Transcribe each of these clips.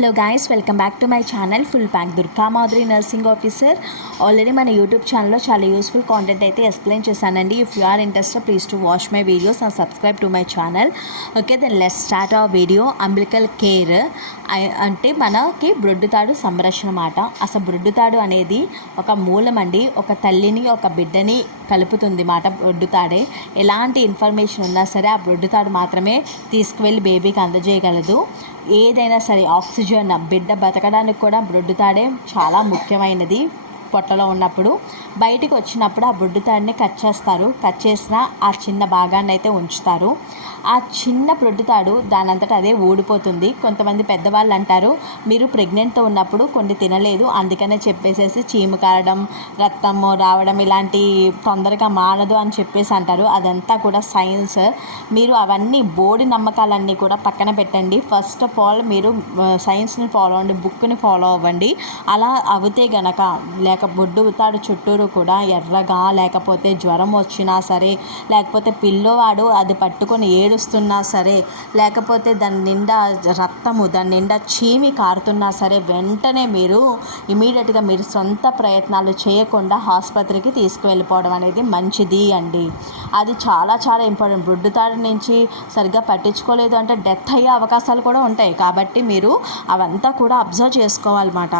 Hello guys, welcome back to my channel full pack Durga Madhuri nursing officer. Already మన YouTube ఛానల్లో చాలా useful content అయితే explain చేశానండి. If you are interested please to watch my videos and subscribe to my channel. Okay, then let's start our video. Umbilical care అంటే మనకి బ్రొడ్డుతాడు సంరక్షణ మాట. అసలు బ్రొడ్డుతాడు అనేది ఒక మూలం అండి. ఒక తల్లిని ఒక బిడ్డని కలుపుతుంది మాట బ్రొడ్డుతాడే. ఎలాంటి ఇన్ఫర్మేషన్ ఉన్నా సరే ఆ బ్రొడ్డుతాడు మాత్రమే తీసుకువెళ్ళి బేబీకి అందజేయగలదు. ఏదైనా సరే ఆక్సిజన్ బిడ్డ బతకడానికి కూడా బ్రొడ్డుతాడే చాలా ముఖ్యమైనది. పొట్టలో ఉన్నప్పుడు బయటికి వచ్చినప్పుడు ఆ బ్రొడ్డుతాడిని కట్ చేస్తారు. కట్ చేసిన ఆ చిన్న భాగాన్ని అయితే ఉంచుతారు. ఆ చిన్న బ్రొడ్డుతాడు దానంతట అదే ఊడిపోతుంది. కొంతమంది పెద్దవాళ్ళు అంటారు, మీరు ప్రెగ్నెంట్తో ఉన్నప్పుడు కొన్ని తినలేదు అందుకనే చెప్పేసేసి చీము కారడం రక్తము రావడం ఇలాంటి తొందరగా మానదు అని చెప్పేసి అంటారు. అదంతా కూడా సైన్స్. మీరు అవన్నీ బోడి నమ్మకాలన్నీ కూడా పక్కన పెట్టండి. ఫస్ట్ ఆఫ్ ఆల్ మీరు సైన్స్ని ఫాలో అవ్వండి, బుక్ని ఫాలో అవ్వండి. అలా అవుతే గనక బ్రొడ్డుతాడు చుట్టూరు కూడా ఎర్రగా లేకపోతే జ్వరం వచ్చినా సరే, లేకపోతే పిల్లవాడు అది పట్టుకొని ఏడుస్తున్నా సరే, లేకపోతే దాని నిండా రక్తము దాని నిండా చీమి కారుతున్నా సరే వెంటనే మీరు ఇమీడియట్గా మీరు సొంత ప్రయత్నాలు చేయకుండా ఆసుపత్రికి తీసుకువెళ్ళిపోవడం అనేది మంచిది అండి. అది చాలా చాలా ఇంపార్టెంట్. బ్రొడ్డుతాడు నుంచి సరిగ్గా పట్టించుకోలేదు అంటే డెత్ అయ్యే అవకాశాలు కూడా ఉంటాయి. కాబట్టి మీరు అవంతా కూడా అబ్జర్వ్ చేసుకోవాలన్నమాట.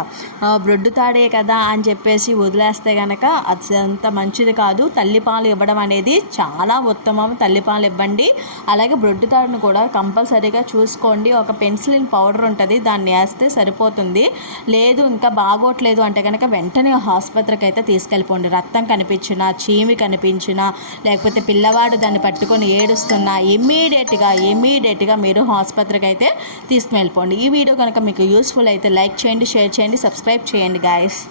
బ్రొడ్డుతాడే కదా అని చెప్పేసి వదిలేస్తే కనుక అది అంత మంచిది కాదు. తల్లిపాలు ఇవ్వడం అనేది చాలా ఉత్తమం. తల్లిపాలు ఇవ్వండి. అలాగే బ్రొడ్డుతాడును కూడా కంపల్సరీగా చూసుకోండి. ఒక పెన్సిలిన్ పౌడర్ ఉంటుంది, దాన్ని వేస్తే సరిపోతుంది. లేదు ఇంకా బాగోట్లేదు అంటే కనుక వెంటనే ఆసుపత్రికి అయితే తీసుకెళ్ళిపోండి. రక్తం కనిపించినా చీమి కనిపించినా లేకపోతే పిల్లవాడు దాన్ని పట్టుకొని ఏడుస్తున్నా ఇమ్మీడియట్గా మీరు ఆసుపత్రికి అయితే తీసుకువెళ్ళిపోండి. ఈ వీడియో కనుక మీకు యూస్ఫుల్ అయితే లైక్ చేయండి, షేర్ చేయండి, సబ్స్క్రైబ్ చేయండి గాయస్.